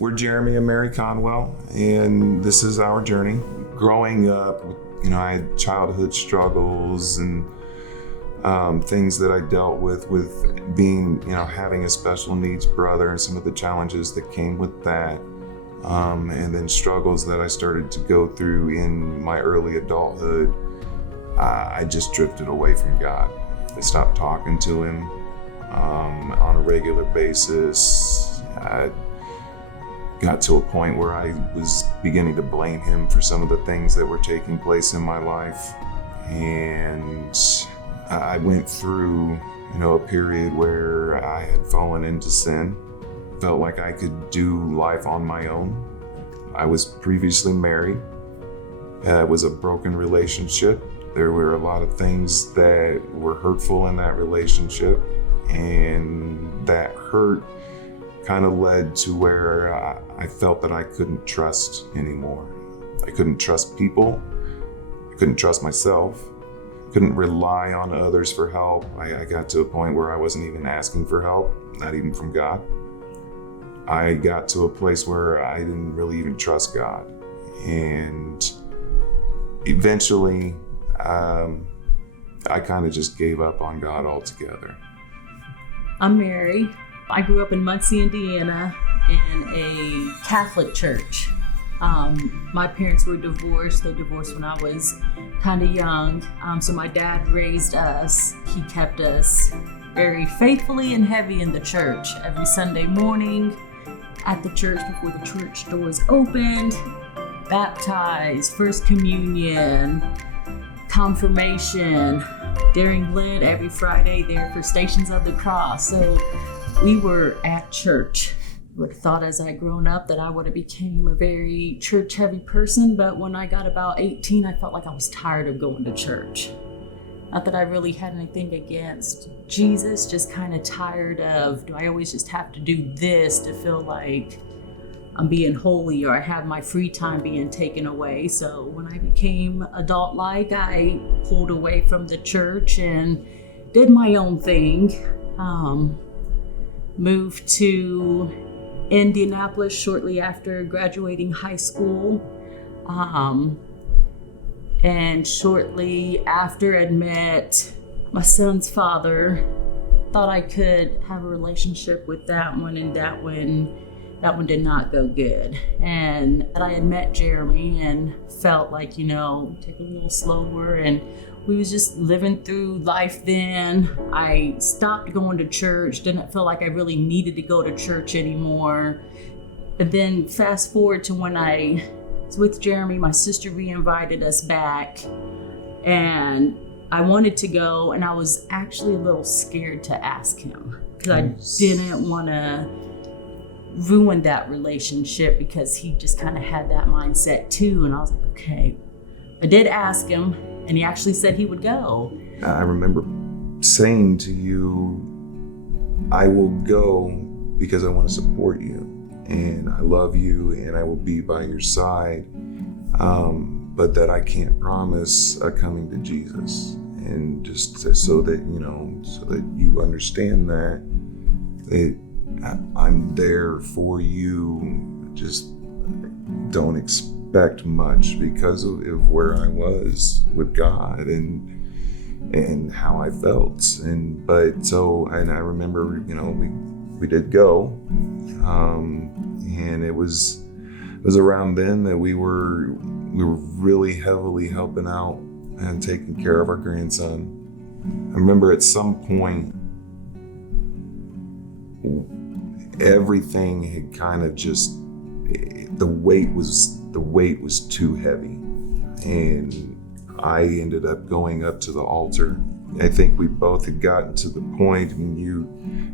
We're Jeremey and Mary Conwell, and this is our journey. Growing up, I had childhood struggles and things that I dealt with being, having a special needs brother and some of the challenges that came with that. And then struggles that I started to go through in my early adulthood. I just drifted away from God. I stopped talking to him on a regular basis. I got to a point where I was beginning to blame him for some of the things that were taking place in my life. And I went through, a period where I had fallen into sin. Felt like I could do life on my own. I was previously married. It was a broken relationship. There were a lot of things that were hurtful in that relationship, and that hurt kind of led to where I felt that I couldn't trust anymore. I couldn't trust people. I couldn't trust myself. Couldn't rely on others for help. I got to a point where I wasn't even asking for help, not even from God. I got to a place where I didn't really even trust God. And eventually, I kind of just gave up on God altogether. I'm Mary. I grew up in Muncie, Indiana, in a Catholic church. My parents were divorced. They divorced when I was kind of young. So my dad raised us. He kept us very faithfully and heavy in the church. Every Sunday morning at the church before the church doors opened, baptized, First Communion, confirmation, during Lent every Friday there for Stations of the Cross. So we were at church. I would have thought as I grown up that I would have became a very church-heavy person, but when I got about 18, I felt like I was tired of going to church. Not that I really had anything against Jesus, just kind of tired of, do I always just have to do this to feel like I'm being holy or I have my free time being taken away? So when I became adult-like, I pulled away from the church and did my own thing. Moved to Indianapolis shortly after graduating high school. And shortly after I'd met my son's father, thought I could have a relationship with that one, and that one did not go good. And I had met Jeremey and felt like, take a little slower, and we was just living through life then. I stopped going to church, didn't feel like I really needed to go to church anymore. But then fast forward to when I was with Jeremey, my sister re-invited us back, and I wanted to go, and I was actually a little scared to ask him because I didn't want to ruin that relationship because he just kind of had that mindset too. And I was like, okay. I did ask him, and he actually said he would go. I remember saying to you, I will go because I want to support you, and I love you, and I will be by your side, but that I can't promise a coming to Jesus. And just so that you understand that I'm there for you. Just don't expect much because of where I was with God and how I felt. And I remember, we did go, and it was around then that we were really heavily helping out and taking care of our grandson. I remember at some point, everything had kind of just, the weight was too heavy, and I ended up going up to the altar. I think we both had gotten to the point, and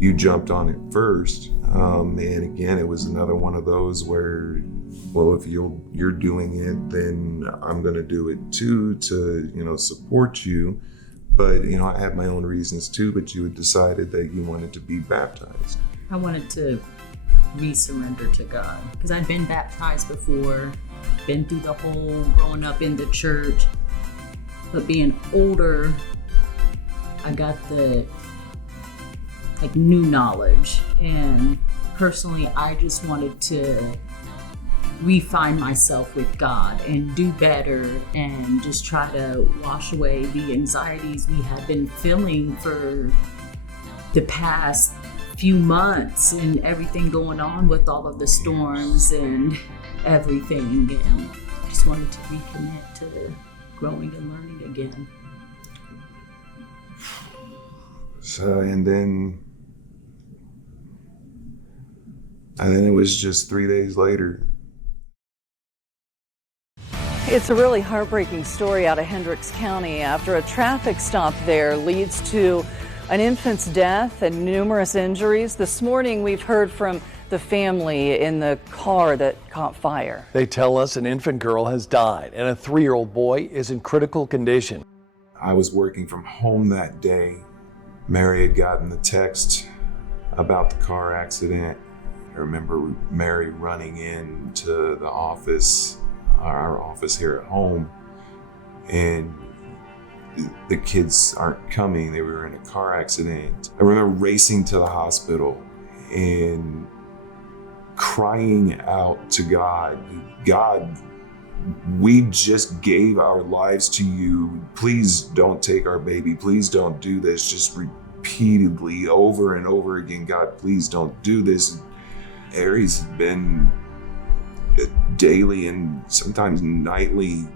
you jumped on it first, and again it was another one of those where, well, if you're doing it, then I'm going to do it too, to support you. But I had my own reasons too. But you had decided that you wanted to be baptized. I wanted to re-surrender to God because I'd been baptized before, been through the whole growing up in the church, but being older, I got the new knowledge and personally, I just wanted to refine myself with God and do better and just try to wash away the anxieties we had been feeling for the past few months and everything going on with all of the storms and everything. And I just wanted to recommit to growing and learning again. So, and then it was just 3 days later. It's a really heartbreaking story out of Hendricks County after a traffic stop there leads to an infant's death and numerous injuries. This morning we've heard from the family in the car that caught fire. They tell us an infant girl has died and a 3-year-old boy is in critical condition. I was working from home that day. Mary had gotten the text about the car accident. I remember Mary running into the office, our office here at home, and the kids aren't coming. They were in a car accident. I remember racing to the hospital and crying out to God, God, we just gave our lives to you. Please don't take our baby. Please don't do this. Just repeatedly over and over again, God, please don't do this. Aries had been a daily and sometimes nightly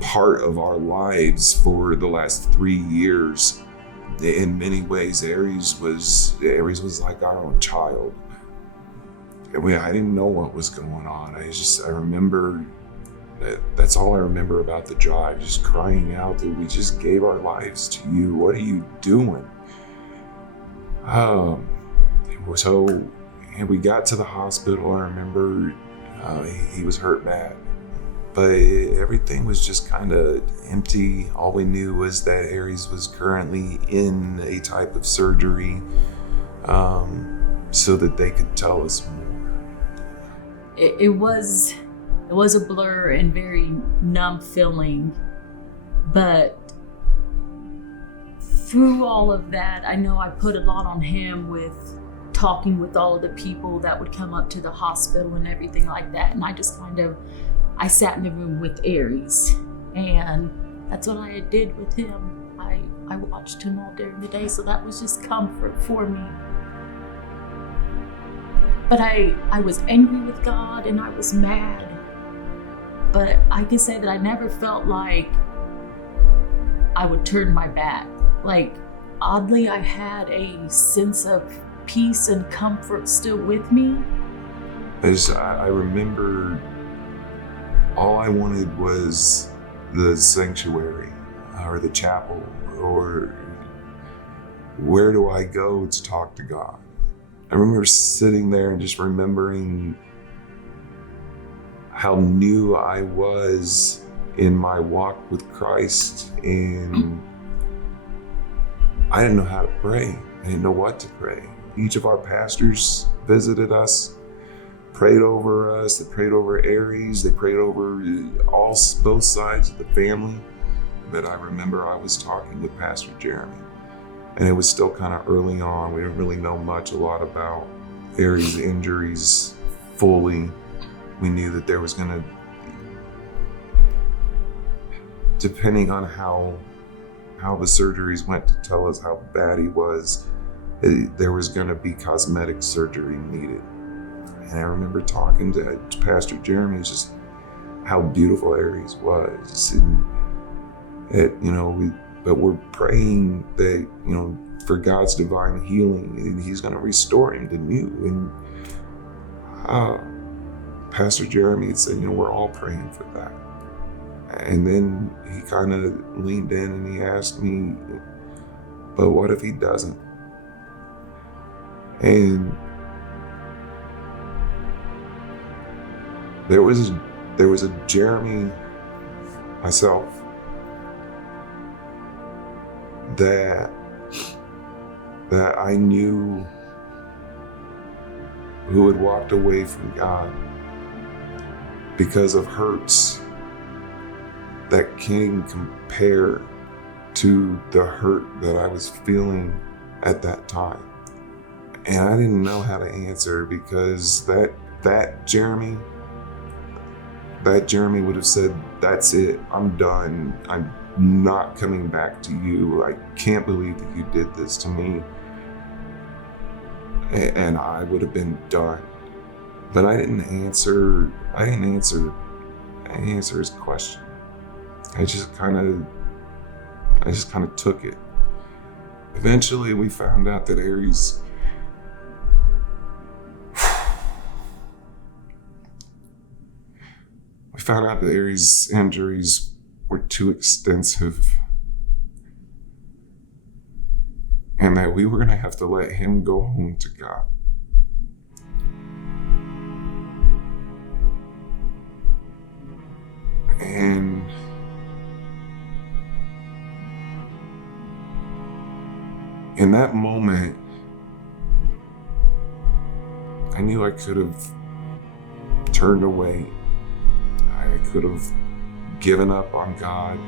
part of our lives for the last 3 years. In many ways, Aries was like our own child. I didn't know what was going on. I remember that's all I remember about the drive, just crying out that we just gave our lives to you. What are you doing? So, and we got to the hospital. I remember he was hurt bad, but everything was just kind of empty. All we knew was that Aries was currently in a type of surgery, so that they could tell us more. It was a blur and very numb feeling, but through all of that, I know I put a lot on him with talking with all of the people that would come up to the hospital and everything like that. And I just I sat in the room with Aries, and that's what I did with him. I watched him all during the day, so that was just comfort for me. But I was angry with God and I was mad. But I can say that I never felt like I would turn my back. Like, oddly, I had a sense of peace and comfort still with me. As I remember, all I wanted was the sanctuary or the chapel, or where do I go to talk to God? I remember sitting there and just remembering how new I was in my walk with Christ, and I didn't know how to pray. I didn't know what to pray. Each of our pastors visited us, prayed over us. They prayed over Aries. They prayed over both sides of the family. But I remember I was talking with Pastor Jeremey, and it was still kind of early on. We didn't really know a lot about Aries' injuries fully. We knew that there was gonna, depending on how the surgeries went to tell us how bad he was, there was gonna be cosmetic surgery needed. And I remember talking to Pastor Jeremey, just how beautiful Aries was. And but we're praying that, for God's divine healing, and he's gonna restore him to new. And Pastor Jeremey said, we're all praying for that. And then he kind of leaned in and he asked me, but what if he doesn't? And there was a Jeremey, myself, that I knew who had walked away from God because of hurts that can't even compare to the hurt that I was feeling at that time. And I didn't know how to answer, because that Jeremy would have said, "That's it, I'm done. I'm not coming back to you. I can't believe that you did this to me." And I would have been done. But I didn't answer his question. I just kind of took it. Eventually we found out that Aries injuries were too extensive, and that we were going to have to let him go home to God. And in that moment, I knew I could have turned away. I could have given up on God.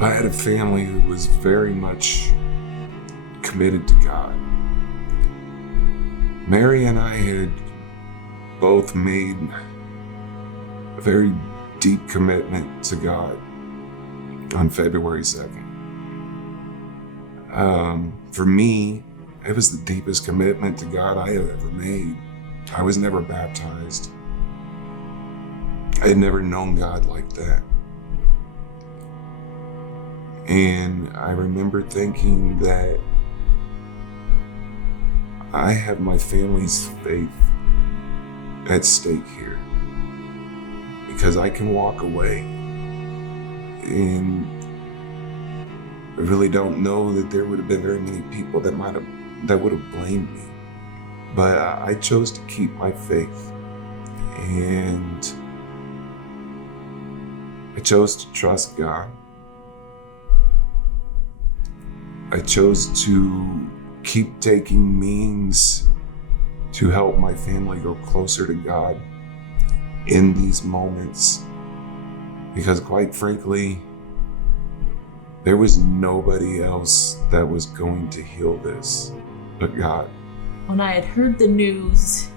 I had a family who was very much committed to God. Mary and I had both made a very deep commitment to God on February 2nd. For me, it was the deepest commitment to God I had ever made. I was never baptized. I had never known God like that. And I remember thinking that I have my family's faith at stake here, because I can walk away, and I really don't know that there would have been very many people that would have blamed me. But I chose to keep my faith, and I chose to trust God. I chose to keep taking means to help my family go closer to God in these moments, because quite frankly, there was nobody else that was going to heal this but God. When I had heard the news,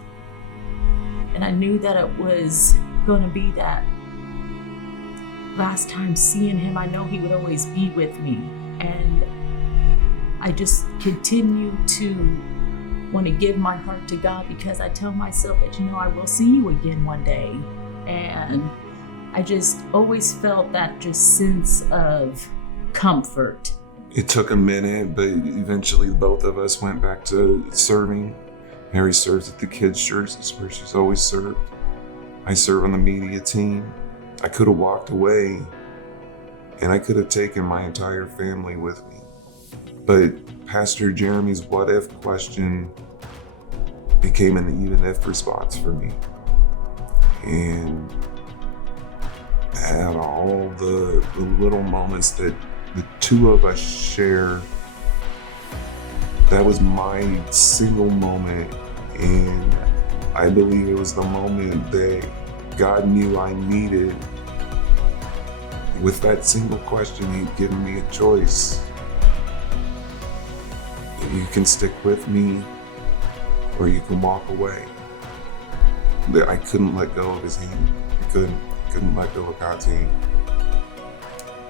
and I knew that it was going to be that last time seeing him, I know he would always be with me. And I just continue to want to give my heart to God, because I tell myself that, I will see you again one day. And I just always felt that just sense of comfort. It took a minute, but eventually both of us went back to serving. Mary serves at the kids' church. That's where she's always served. I serve on the media team. I could have walked away, and I could have taken my entire family with me. But Pastor Jeremy's what if question became an even if response for me. And out of all the little moments that the two of us share, that was my single moment. And I believe it was the moment that God knew I needed. With that single question, He'd given me a choice. You can stick with me, or you can walk away. I couldn't let go of His hand. I couldn't let go of God's hand.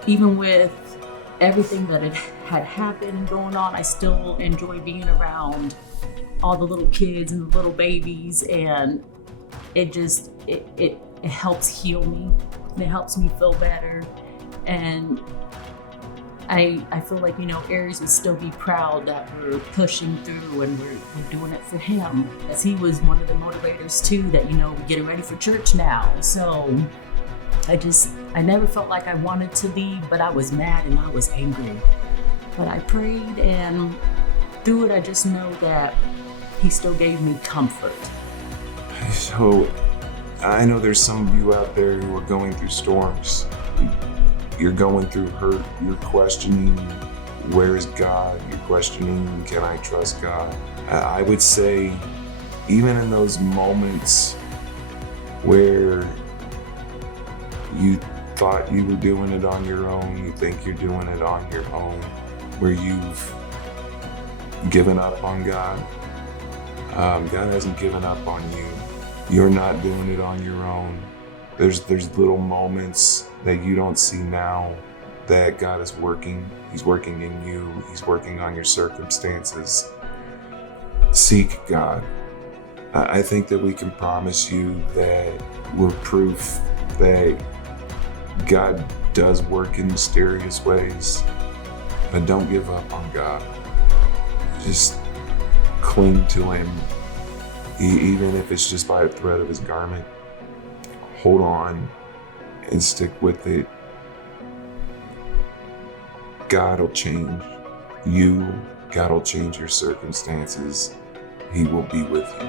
Even with everything that had happened and going on, I still enjoy being around all the little kids and the little babies, and it helps heal me, and it helps me feel better. And I feel like, Aries would still be proud that we're pushing through and we're doing it for him, as he was one of the motivators too, that, we're getting ready for church now. So I never felt like I wanted to leave, but I was mad and I was angry. But I prayed, and through it, I just know that he still gave me comfort. So I know there's some of you out there who are going through storms. You're going through hurt. You're questioning, where is God? You're questioning, can I trust God? I would say, even in those moments where you thought you were doing it on your own, you think you're doing it on your own, where you've given up on God. God hasn't given up on you. You're not doing it on your own. There's little moments that you don't see now that God is working. He's working in you. He's working on your circumstances. Seek God. I think that we can promise you that we're proof that God does work in mysterious ways. But don't give up on God. Just cling to Him, even if it's just by a thread of His garment. Hold on and stick with it. God will change you. God will change your circumstances. He will be with you.